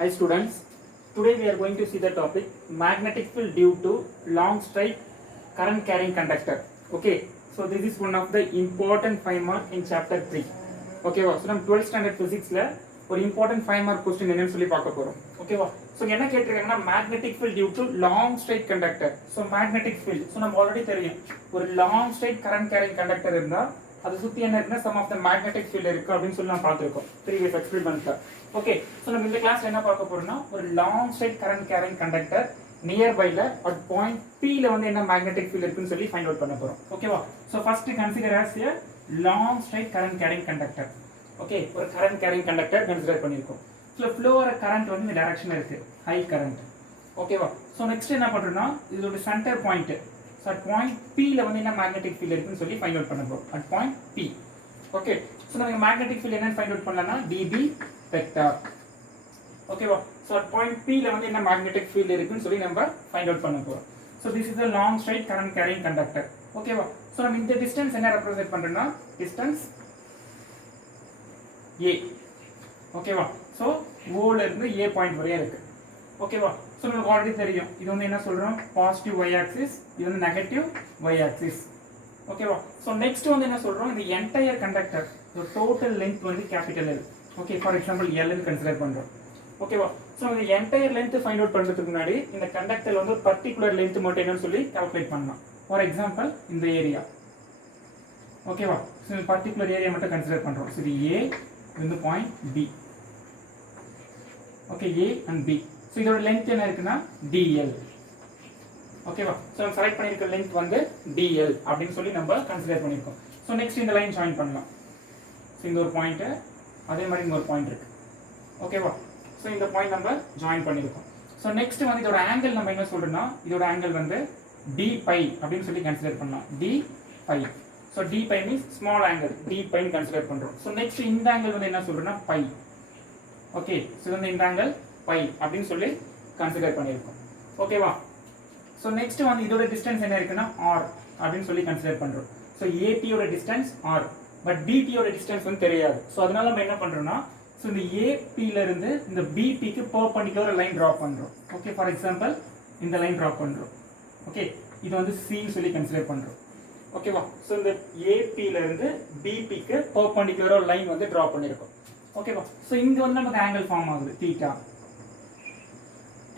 Hi students, today we are going to see the topic magnetic field due to long straight current carrying conductor. Okay, so this is one of the important 5 mark in chapter 3. Okay, so நம்ம 12th standard physicsல ஒரு important 5 mark question என்னன்னு சொல்லி பார்க்க போறோம். ஓகேவா, so என்ன கேட்டிருக்காங்கன்னா magnetic field due to long straight conductor. So magnetic field, so நம்ம already தெரியும் ஒரு long straight current carrying conductor இருந்தா அது சுத்தி என்ன இருக்குன்னா some of the magnetic field இருக்கு அப்படின்னு சொல்லி நம்ம பார்த்துருக்கோம் ப்ரீவியஸ் எக்ஸ்பெரிமெண்ட்ல. ஓகே, ஸோ நம்ம இந்த கிளாஸ்ல என்ன பார்க்க போறோம்னா ஒரு long straight current carrying conductor நியர்பைல அட் பாயிண்ட் P ல வந்து என்ன மேக்னெட்டிக் ஃபீல்ட் இருக்குன்னு சொல்லி ஃபைண்ட் அவுட் பண்ண போறோம். ஓகேவா, so first consider as a long straight current carrying conductor. Okay, ஒரு கரண்ட் கேரிங் கண்டக்டர் கன்சிடர் பண்ணியிருக்கோம். ஸோ ஃப்ளோ ஆகிற கரண்ட் வந்து இந்த டைரக்ஷன் இருக்கு, ஹை கரண்ட். ஓகேவா, ஸோ நெக்ஸ்ட் என்ன பண்றோம்னா இதோட centre point. So at point P ல வந்து என்ன magnetic field இருக்குன்னு சொல்லி ஃபைண்ட் அவுட் பண்ண போறோம் at point P. Okay, so நம்ம magnetic field என்னன்னு ஃபைண்ட் அவுட் பண்ணலாம்னா dB வெக்டார். ஓகேவா, சோ at point P ல வந்து என்ன magnetic field இருக்குன்னு சொல்லி நம்ம ஃபைண்ட் அவுட் பண்ண போறோம். So this is a long straight current carrying conductor. ஓகேவா, சோ நம்ம இந்த டிஸ்டன்ஸ் என்ன ரெப்ரசன்ட் பண்றோம்னா டிஸ்டன்ஸ் A. ஓகேவா, சோ O ல இருந்து A பாயிண்ட் வரைய இருக்கு. ஓகேவா, ஸோ நமக்கு ஆல்ரெடி தெரியும் இது வந்து என்ன சொல்கிறோம் பாசிட்டிவ் y ஆக்சிஸ், இது வந்து நெகட்டிவ் y ஆக்சிஸ். ஓகேவா, ஸோ நெக்ஸ்ட் வந்து என்ன சொல்கிறோம் இந்த என்டையர் கண்டக்டர் டோட்டல் லென்த் வந்து capital L. Okay, for example Lன்னு கன்சிடர் பண்ணுறோம். ஓகேவா, ஸோ இந்த என்டையர் லென்த் ஃபைண்ட் அவுட் பண்ணுறதுக்கு முன்னாடி இந்த கண்டக்டர் வந்து ஒரு பர்டிகுலர் லென்த் மட்டும் என்னன்னு சொல்லி கால்குலேட் பண்ணலாம். ஃபார் எக்ஸாம்பிள் இந்த ஏரியா. ஓகேவா, ஸோ இந்த பர்டிகுலர் ஏரியா மட்டும் கன்சிடர் பண்ணுறோம். ஸோ இது A, இந்த point B. Okay, A and B. So இதோட லென்த் என்ன இருக்குன்னா dl. ஓகேவா, ஸோ நம்ம செலக்ட் பண்ணியிருக்க லென்த் வந்து dl அப்படின்னு சொல்லி நம்ம கன்சிடர் பண்ணியிருக்கோம். ஸோ நெக்ஸ்ட் இந்த லைன் ஜாயின் பண்ணலாம். ஸோ இந்த ஒரு பாயிண்ட், அதே மாதிரி இங்க ஒரு பாயிண்ட் இருக்கு. ஓகேவா, ஸோ இந்த பாயிண்ட் நம்ம ஜாயின் பண்ணியிருக்கோம். ஸோ நெக்ஸ்ட் வந்து இதோட ஆங்கிள் நம்ம என்ன சொல்றோம்னா இதோட ஆங்கிள் வந்து d பை அப்படின்னு சொல்லி கன்சிடர் பண்ணலாம். d pi. So d pi means small angle, d பைன்னு கன்சிடர் பண்றோம். ஸோ நெக்ஸ்ட் இந்த ஆங்கிள் வந்து என்ன சொல்றோம்னா பை. ஓகே, ஸோ வந்து இந்த ஆங்கிள் பை அப்படின்னு சொல்லி கன்சிடர் பண்ணியிருக்கோம். ஓகேவா, ஸோ நெக்ஸ்ட் வந்து இதோட டிஸ்டன்ஸ் என்ன இருக்குன்னா r அப்படின்னு சொல்லி கன்சிடர் பண்றோம். ஸோ AP யோட டிஸ்டன்ஸ் r, பட் BP யோட டிஸ்டன்ஸ் வந்து தெரியாது. ஸோ அதனால நம்ம என்ன பண்றோம்னா ஸோ இந்த AP ல இருந்து இந்த BP க்கு பெர்பெண்டிகுலர் லைன் டிரா பண்றோம். ஓகே, ஃபார் எக்ஸாம்பிள் இந்த லைன் டிரா பண்றோம். ஓகே, இது வந்து C ன்னு சொல்லி கன்சிடர் பண்றோம். ஓகேவா, ஸோ இந்த AP ல இருந்து BP க்கு பெர்பெண்டிகுலரா லைன் வந்து டிரா பண்ணிருக்கோம். ஓகேவா, ஸோ இங்க வந்து நமக்கு ஆங்கிள் ஃபார்ம் ஆகுது தீட்டா.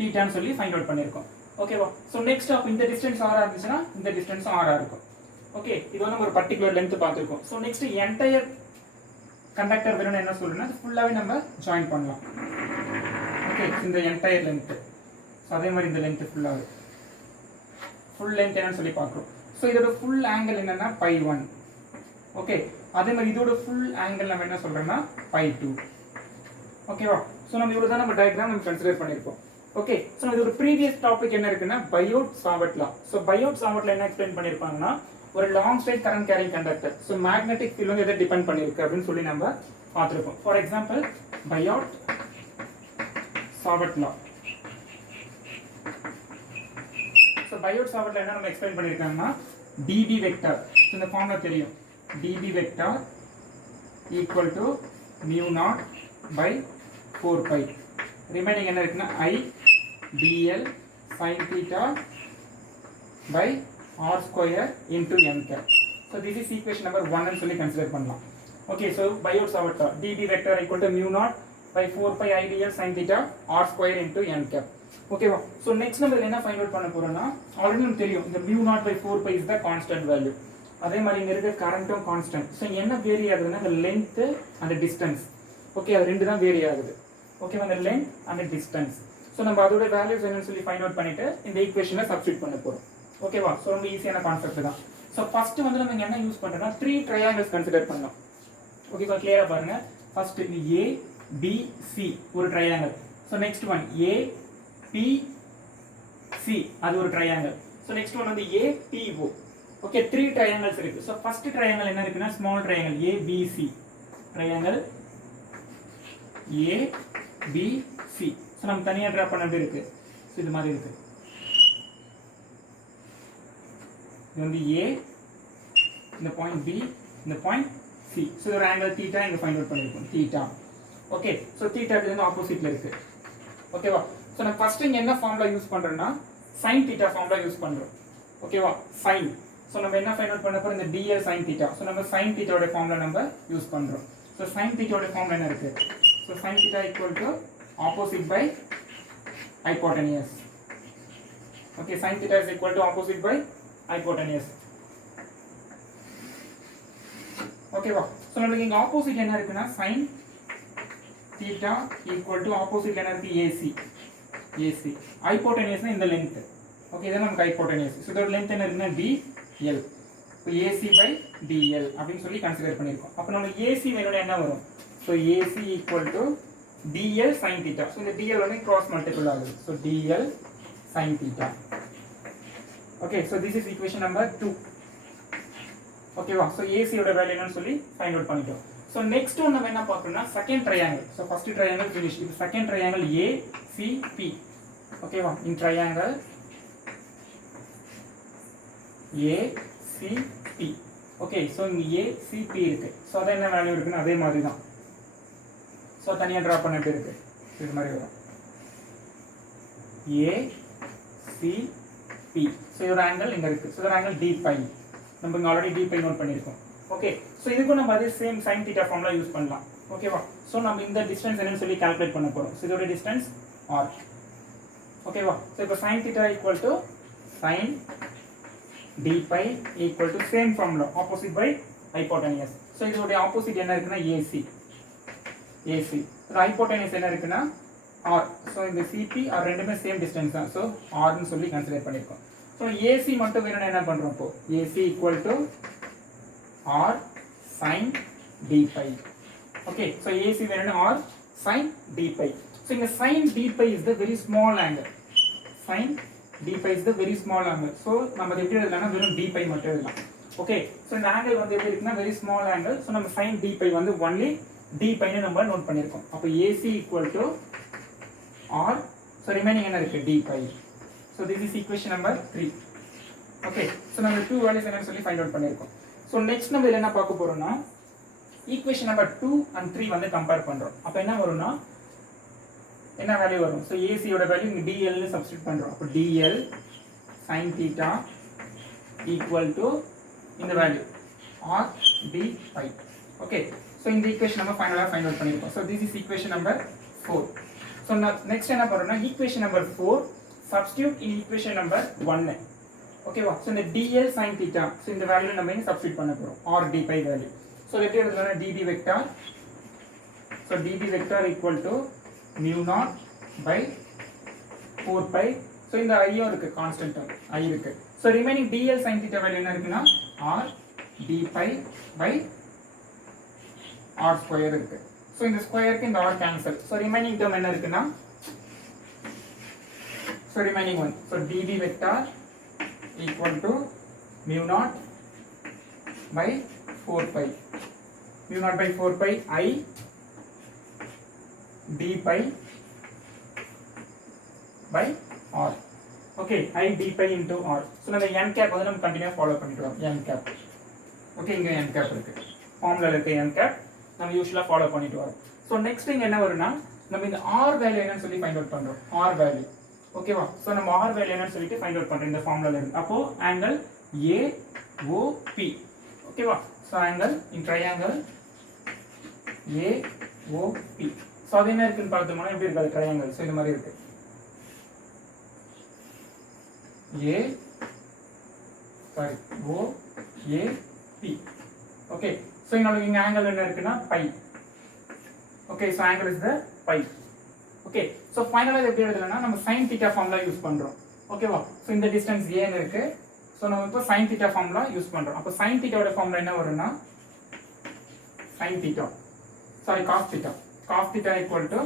தீட்டான்னு சொல்லி ஃபைண்ட் அவுட் பண்ணிருக்கோம். ஓகேவா, ஸோ நெக்ஸ்ட் அப்ப இந்த டிஸ்டன்ஸ் r இருந்துச்சுன்னா இந்த டிஸ்டன்ஸ் r இருக்கும். ஓகே, இது வந்து ஒரு பர்டிகுலர் லென்த் பார்த்திருக்கோம். ஸோ நெக்ஸ்ட் என்டையர் கண்டக்டர் வேணும்னு என்ன சொல்றேன்னா ஃபுல்லாவே நம்ம ஜாயின் பண்ணலாம். ஓகே, இந்த என்டையர் லென்த், ஸோ அதே மாதிரி இந்த லென்த் ஃபுல்லாவே ஃபுல் லென்த் என்னன்னு சொல்லி பார்க்குறோம். ஸோ இதோட ஃபுல் ஆங்கிள் என்னன்னா π1. ஓகே, அதே மாதிரி இதோட ஃபுல் ஆங்கிள் நம்ம என்ன சொல்றோம்னா π2. ஓகேவா, ஸோ நம்ம இவ்வளவு தான் நம்ம டயக்ராம் நம்ம கன்சிடர் பண்ணிருக்கோம். ஓகே, ஸோ இதோட ப்ரீவியஸ் டாபிக் என்ன இருக்குன்னா Biot Savart law. So Biot Savart law என்ன எக்ஸ்பிளைன் பண்ணிருப்பாங்கன்னா ஒரு long straight current carrying conductor so magnetic field வந்து எதை டிபெண்ட் பண்ணிருக்கு அப்படின்னு சொல்லி நம்ம பார்த்துருக்கோம். For example Biot Savart law. So Biot Savart law என்ன நம்ம எக்ஸ்பிளைன் பண்ணிருக்காங்கன்னா dB வெக்டார். ஸோ இந்த ஃபார்முலா தெரியும், dB vector equal to μ0 by 4π. Remaining என்ன இருக்குன்னா I dl sin theta by r square into n cap. So this is equation number 1 ன்னு சொல்லி consider பண்ணலாம். Okay, so Biot Savart law dB vector equal to mu0 by 4pi I dl sin theta r square into n cap. ஓகேவா, so next நம்ம என்ன find out பண்ண போறோம்னா already நமக்கு தெரியும் இந்த mu0 by 4pi is the constant value. அதே மாதிரி இங்க இருக்க கரண்ட்டும் கான்ஸ்டன்ட். ஸோ என்ன வேரி ஆகுதுன்னா இந்த லென்த் அண்ட் டிஸ்டன்ஸ். ஓகே, அது ரெண்டு தான் வேரி ஆகுது. ஓகேவா, அந்த லென்த் அண்ட் டிஸ்டன்ஸ். ஸோ நம்ம அதோட வேல்யூஸ் என்னன்னு சொல்லி ஃபைண்ட் அவுட் பண்ணிட்டு இந்த ஈக்குவேஷனை சப்ஸ்டிட் பண்ண போறோம். ஓகேவா, ஸோ ரொம்ப ஈஸியான கான்செப்ட் தான். ஸோ ஃபர்ஸ்ட் வந்து நம்ம என்ன யூஸ் பண்றோம்னா 3 ட்ரையாங்கிள்ஸ் கன்சிடர் பண்ணலாம். ஓகேவா, கிளியரா பாருங்க. ஃபர்ஸ்ட் இந்த ABC ஒரு triangle. So next one APC அது ஒரு ட்ரையாங்கிள். ஸோ நெக்ஸ்ட் ஒன் வந்து APO. ஓகே, 3 ட்ரையாங்கிள்ஸ் இருக்கு. ஸோ ஃபர்ஸ்ட் ட்ரையாங்கிள் என்ன இருக்குன்னா small triangle ABC triangle ABC. So நம்ம தனியா டிரா பண்ணது இருக்கு. ஸோ இது மாதிரி இருக்கு. இது வந்து A, இந்த பாயிண்ட் B, இந்த பாயிண்ட் C. ஸோ ஒரு ஆங்கிள் தீட்டா இங்க ஃபைண்ட் அவுட் பண்ணிருக்கோம் தீட்டா. ஓகே, ஸோ தீட்டா வந்து ஆப்போசிட்ல இருக்கு. ஓகேவா? ஸோ நான் ஃபர்ஸ்ட் இங்கே என்ன ஃபார்முலா யூஸ் பண்ணுறேன்னா சைன் தீட்டா ஃபார்முலா யூஸ் பண்ணுறோம். ஓகேவா? சைன். ஸோ நம்ம என்ன ஃபைண்ட் அவுட் பண்ண போகிறோம்? இந்த டிஎல் சைன் தீட்டா. ஸோ நம்ம சைன் தீட்டாவோட ஃபார்முலா நம்ம யூஸ் பண்ணுறோம். ஸோ சைன் தீட்டாவோட ஃபார்முலா என்ன இருக்குது? So sine theta equal to opposite by hypotenuse. Okay, sine theta is equal to opposite by hypotenuse. ஓகேவா? ஸோ நம்மளுக்கு இங்கே ஆப்போசிட் என்ன இருக்குன்னா sine theta equal to opposite என்ன இருக்குது? ஏசி. ஏசி ஹைப்போட்டெனியஸ்னா இந்த லென்த். ஓகே, இதான் நமக்கு ஹைப்போட்டெனியஸ். ஸோ இதோட லென்த் என்ன இருக்குன்னா டிஎல். இப்போ ஏசி பை டிஎல் அப்படின்னு சொல்லி கன்சிடர் பண்ணியிருக்கோம். அப்போ நம்ம ஏசி வேணும்னா என்ன வரும்? So AC equal to DL sine theta. So இந்த டிஎல் வந்து கிராஸ் மல்டிபிள் ஆகுது. So DL sine theta. Okay, so this is equation number 2. ஓகேவா? ஸோ ஏசியோட வேல்யூ என்னன்னு சொல்லி ஃபைண்ட் அவுட் பண்ணிட்டோம். ஸோ நெக்ஸ்ட் ஒன் நம்ம என்ன பார்க்கணும்னா second triangle. So first triangle finish. இது செகண்ட் ட்ரையாங்கிள் ஏசிபி. ஓகேவா? In triangle ACB. Okay, so இங்கே ஏசிபி இருக்கு. ஸோ அது என்ன வேல்யூ இருக்குன்னு அதே மாதிரி தான். ஸோ தனியாக ட்ரா பண்ணிட்டு இருக்கு. இது மாதிரி வரும் ஏசிபி. ஸோ ஒரு ஆங்கிள் இங்கே இருக்கு. ஸோ ஒரு ஆங்கிள் டி பை. நம்ம இங்கே ஆல்ரெடி டி பை நோட் பண்ணியிருக்கோம். ஓகே, ஸோ இதுக்கும் நம்ம அதே same sine theta formula use பண்ணலாம். ஓகேவா? ஸோ நம்ம இந்த டிஸ்டன்ஸ் என்னன்னு சொல்லி கால்குலேட் பண்ண போகிறோம். ஸோ இதோட டிஸ்டன்ஸ் ஆர். ஓகேவா? ஸோ இப்போ sine theta equal to sine d pi equal to same formula opposite by hypotenuse. So இதோட ஆப்போசிட் என்ன இருக்குன்னா ஏசி. ஏசி ஹைப்போட்டெனியஸ் என்ன இருக்குன்னா ஆர். ஸோ இந்த சிபி ஆர் ரெண்டுமே சேம் டிஸ்டன்ஸ் தான். ஸோ ஆர்னு சொல்லி கன்சிடர் பண்ணியிருக்கோம். ஸோ ஏசி மட்டும் வேணும்னா என்ன பண்ணுறோம்? இப்போ AC equal to R sine d pi. Okay, so AC வேணும்னா R sine d pi. So இங்கே sine d pi is the very small angle. Sine d pi is the very small angle. So நம்ம எப்படி எழுதலாம்னா வெறும் D by மட்டும் எழுதலாம். Okay, so இந்த angle வந்து எப்படி இருக்குன்னா வெரி ஸ்மால் ஆங்கிள். ஸோ நம்ம சைன் டி பை வந்து ஒன்லி டி பைன்னு நம்ம நோட் பண்ணியிருக்கோம். அப்போ AC equal to R. So remaining என்ன இருக்கு? D pi. So this is equation number 3. Okay, so நம்ம 2 வேல்யூஸ் என்னன்னு சொல்லி ஃபைண்ட் அவுட் பண்ணியிருக்கோம். ஸோ நெக்ஸ்ட் நம்ம இதில் என்ன பார்க்க போறோம்னா ஈக்குவேஷன் நம்பர் 2 and 3 வந்து கம்பேர் பண்றோம். அப்போ என்ன வரும்னா என்ன வேல்யூ வரும்? ஸோ ஏசியோட வேல்யூ இங்கே டிஎல்னு சப்ஸ்டிட் பண்றோம். அப்போ dl sine theta equal to இந்த value R d pi. Okay, so இந்த ஈக்குவேஷன் நம்ம ஃபைனலாக ஃபைண்ட் அவுட் பண்ணியிருக்கோம். So this is equation number 4. So next என்ன பண்ணுறோம்னா equation number 4 substitute in equation number 1. ஓகேவா? ஸோ இந்த டிஎல் சைன் தீட்டா. ஸோ இந்த வேல்யூ நம்ம இங்கே சப்ஸ்டியூட் பண்ண போகிறோம். R d pi value. So எப்படி எழுதுறோம்னா dB vector. So DP vector equal to mu not by 4 pi. So இந்த ஐயும் இருக்கு, கான்ஸ்டன்ட் ஐ இருக்கு. So remaining DL sine theta value என்ன இருக்குன்னா R d pi by R square இருக்கு. So இந்த ஸ்கொயருக்கு இந்த R cancel. So remaining term என்ன இருக்குன்னா so remaining one. So DP vector equal to mu naught by 4 pi. Mu naught by 4 pi I d pi by r. Okay, I d pi into r. So நம்ம n cap வந்து நம்ம continue follow பண்ணிட்டு வரோம். n cap. Okay, இங்க n cap இருக்கு. ஃபார்முலால இருக்க n cap நம்ம யூசுவலா follow பண்ணிட்டு வரோம். ஸோ நெக்ஸ்ட் இங்க என்ன வரும்னா நம்ம இந்த r வேல்யூ என்னன்னு சொல்லி ஃபைண்ட் அவுட் பண்றோம். r value. ஓகேவா? ஸோ நம்ம ஆர் வேல்யூ என்னன்னு சொல்லிட்டு ஃபைண்ட் அவுட் பண்ணுறோம் இந்த ஃபார்முலால இருந்து. அப்போ ஆங்கிள் ஏஓபி. ஓகேவா? ஸோ ஆங்கிள் இன் ட்ரையாங்கிள் ஏஓபி. ஸோ அது என்ன இருக்குன்னு பார்த்தோம்னா எப்படி இருக்காது ட்ரையாங்கிள்? ஸோ இந்த மாதிரி இருக்கு. ஓஏபி. ஓகே, ஸோ இங்க ஆங்கிள் என்ன இருக்குன்னா pi. Okay, so angle is the pi. Okay, so ஃபைனலாக எப்படி எழுதலைன்னா நம்ம சைன் தீட்டா ஃபார்முலா யூஸ் பண்ணுறோம். ஓகேவா? ஸோ இந்த டிஸ்டன்ஸ் ஏன்னு இருக்கு. ஸோ நம்ம இப்போ சைன் தீட்டா ஃபார்முலா யூஸ் பண்ணுறோம். அப்போ சைன் தீட்டாவோட ஃபார்முலா என்ன வரும்னா sine theta cos theta. Cos theta equal to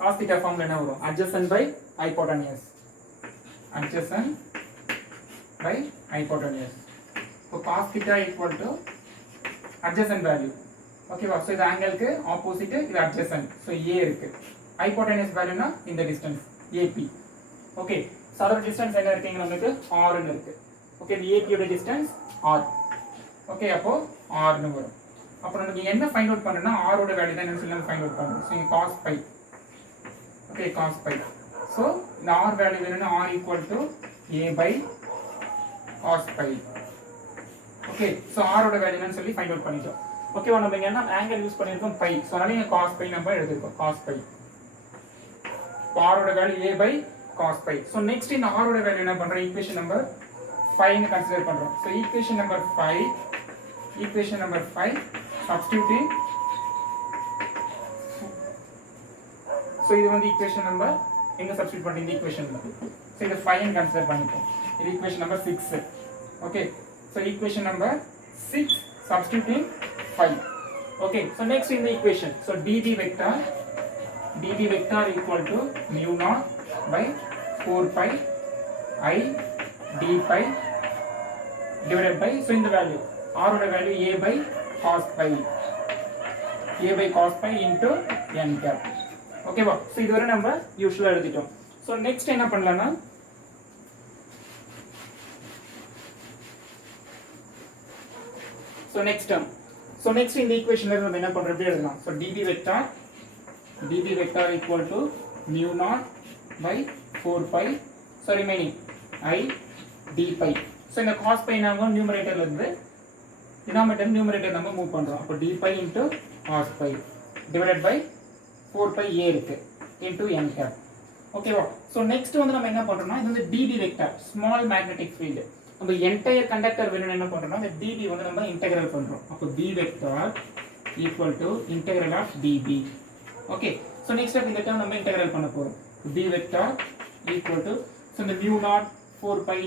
cos theta formula என்ன வரும்? Adjacent by hypotenuse. Adjacent by hypotenuse. இப்போ cos theta equal to adjacent value. ஓகேவா? ஸோ இது ஆங்கிளுக்கு ஆப்போசிட், இது அட்ஜசன்ட். ஸோ ஏ இருக்கு. ஹைப்போட்டெனியஸ் வேல்யூனா இந்த டிஸ்டன்ஸ் ஏபி. ஓகே, ஸோ அதோட டிஸ்டன்ஸ் என்ன இருக்குங்க? நமக்கு ஆர்னு இருக்கு. ஓகே, இந்த ஏபியோட டிஸ்டன்ஸ் ஆர். ஓகே, அப்போ ஆர்னு வரும். அப்போ நமக்கு என்ன ஃபைண்ட் அவுட் பண்ணுறோம்னா ஆரோட வேல்யூ தான் என்னன்னு சொல்லி நம்ம ஃபைண்ட் அவுட் பண்ணுறோம். ஸோ இங்கே cos pi okay, cos pi. So இந்த r வேல்யூ வேணும்னா r equal to a by cos pi. okay, so r ஓட வேல்யூ என்னன்னு சொல்லி ஃபைண்ட் அவுட் பண்ணிட்டோம். ஓகேவா, நம்ம இங்க என்ன ஆங்கிள் யூஸ் பண்ணிருக்கோம் பை. சோ அதனால இங்க cos pi நம்ம எழுதிருக்கோம் cos pi. r ஓட value a by cos pi. so next இந்த r ஓட வேல்யூ என்ன பண்றோம், ஈக்குவேஷன் நம்பர் 5 னு கன்சிடர் பண்றோம். so equation number 5 substituting. so இது வந்து ஈக்குவேஷன் நம்பர் எங்க சப்ஸ்டிட்யூட் பண்றீங்க, இந்த ஈக்குவேஷன்ல. so இது 5 னு கன்சிடர் பண்ணிப்போம். இது equation number 6. okay, so equation number 6 substituting 5. okay, so next in the equation, so db vector equal to mu naught by 4 pi I d pi divided by, so in the value r oda value a by cos pi into n cap. okay va, so இது வரை நம்ம யூசுவலா எழுதிட்டோம். so next என்ன பண்ணலாம்னா, so next term, so next in the equation ல நம்ம என்ன பண்றோம் அப்படி எழுதலாம். so db vector equal to mu naught by 4 pi, so remaining I d pi. so இந்த cos pi நாம நியூமரேட்டர்ல இருந்து numerator நம்ம மூவ் பண்றோம். அப்ப d pi into cos pi divided by 4 pi a இருக்கு into n cap. ஓகேவா, so next வந்து நம்ம என்ன பண்றோம்னா, இது வந்து db vector small magnetic field. நம்ம என்டையர் கண்டக்டர் வேணும் என்ன பண்றோம்னா, இந்த db வந்து நம்ம இன்டெகிரல் பண்றோம். அப்ப b vector equal to integral of db. okay, so next step இந்த டேர்ம் நம்ம இன்டெகிரல் பண்ண போறோம். b vector equal to, so the mu naught 4 pi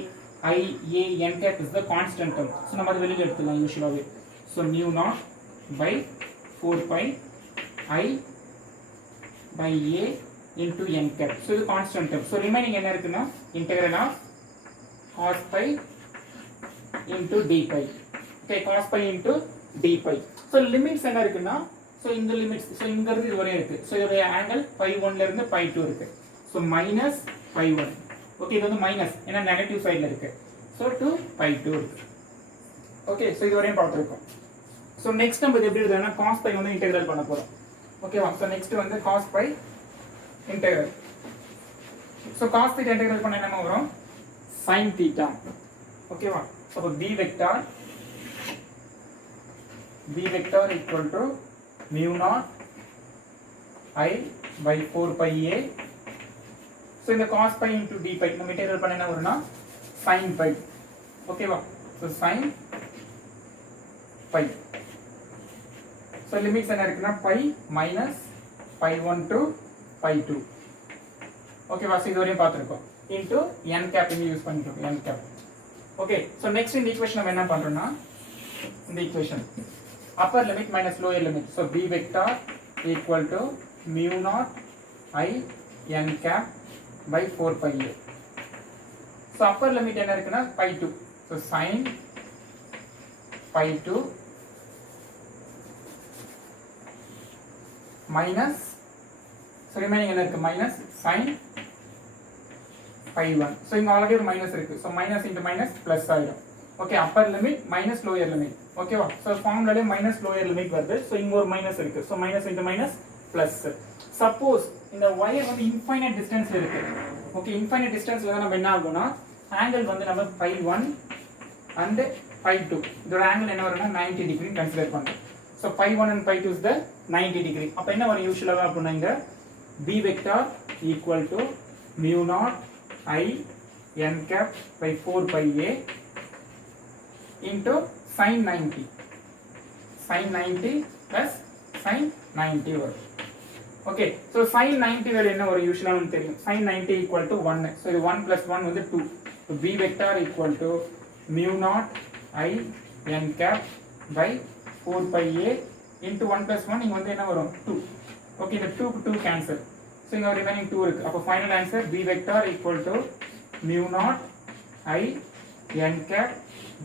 I a n cap is the constant term. so நம்ம அது வெளியில எடுத்துக்கலாம் யூசுவலாவே. so mu naught by 4 pi I by a into n cap. so இது constant term. so remaining என்ன இருக்குன்னா, integral of cos pi into d pi. okay, cos pi into d pi. so limits என்ன இருக்குன்னா, so இந்த limits, so இங்கிறது இது வரை இருக்கு. so இதோட angle pi 1 ல இருந்து pi 2 இருக்கு. so minus pi 1. okay, இது வந்து மைனஸ் ஏன்னா நெகட்டிவ் சைடுல இருக்கு. so to pi 2 இருக்கு. okay, so இது வரையும் பார்த்திருக்கோம். so next நம்ம இது எப்படி எழுதலாம்னா, cos pi வந்து இன்டெகிரல் பண்ண போறோம். ஓகேவா, so next வந்து cos pi integral. so cos theta integral பண்ண என்ன வரும், sin theta. ஓகேவா, so b vector equal to mu naught I by 4 pi a. so இந்த cos pi into d pi நம்ம இன்டெகிரல் பண்ண என்ன வரும்னா, sin pi. ஓகேவா, so sin pi. so limits என்ன இருக்குன்னா, pi minus pi 1 to pi 2. ஓகேவா, so இது வரையும் பார்த்திருக்கோம். into n cap இங்க யூஸ் பண்ணிட்டோம், n cap. okay, so next in the equation நம்ம என்ன பண்றோம்னா, இந்த equation upper limit minus lower limit. so b vector equal to mu naught I n cap by 4 pi a. so upper limit என்ன இருக்குன்னா pi 2. so sin pi 2 minus, so remaining என்ன இருக்கு minus sin pi 1. so இங்க already ஒரு minus இருக்கு. so minus into minus plus ஆயிடும். okay, upper limit minus lower limit. ஓகேவா, so ஃபார்முலால minus lower limit வருது. so இங்க ஒரு மைனஸ் இருக்கு. so minus into minus plus. suppose இந்த wire வந்து infinite distance இருக்கு. okay, infinite distance ல நம்ம என்ன ஆகும்னா, angle வந்து நம்ம pi 1 and pi 2 இதோட angle என்ன வரும்னா 90 degree கன்சிடர் பண்றோம். so pi 1 and pi 2 is the 90 degree. அப்ப என்ன வரும் யூசுவலா அப்படினா, இங்க b vector equal to mu naught I n cap by 4 pi a into sin 90 plus sin 90 வரும். okay, so sin 90 வேல்யூ என்ன வரும் யூசுவலா நமக்கு தெரியும். sin 90 equal to 1. so இது 1 plus 1 வந்து 2. so b vector equal to mu naught I n cap by 4 pi a into 1 plus 1 இங்க வந்து என்ன வரும் 2. okay, இந்த 2 2 cancel. so இங்க remaining 2 இருக்கு. அப்ப final answer b vector equal to mu naught I n cap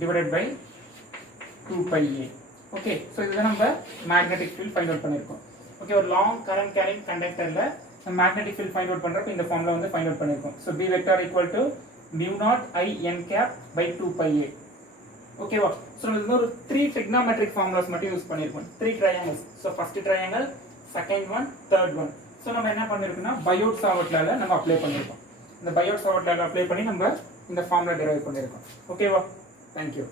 divided by 2 pi a. okay, so இதுதான் நம்ம magnetic field find out பண்ணிருக்கோம். okay, ஒரு long current carrying conductorல magnetic field find out பண்றப்ப இந்த formula வந்து find out பண்ணிருக்கோம். so b vector equal to mu naught I n cap by 2 pi a. ஓகேவா, so நம்ம ஒரு 3 trigonometric formulas மட்டும் யூஸ் பண்ணிருக்கோம். 3 triangles. so first triangle, second one, third one. So நம்ம என்ன பண்ணிருக்கோம்னா பயோட் சாவர்ட்லால நம்ம அப்ளை பண்ணியிருக்கோம். இந்த பயோட் சாவர்ட்லால அப்ளை பண்ணி நம்ம இந்த ஃபார்முலா டெரைவ் பண்ணியிருக்கோம். ஓகேவா? தேங்க்யூ.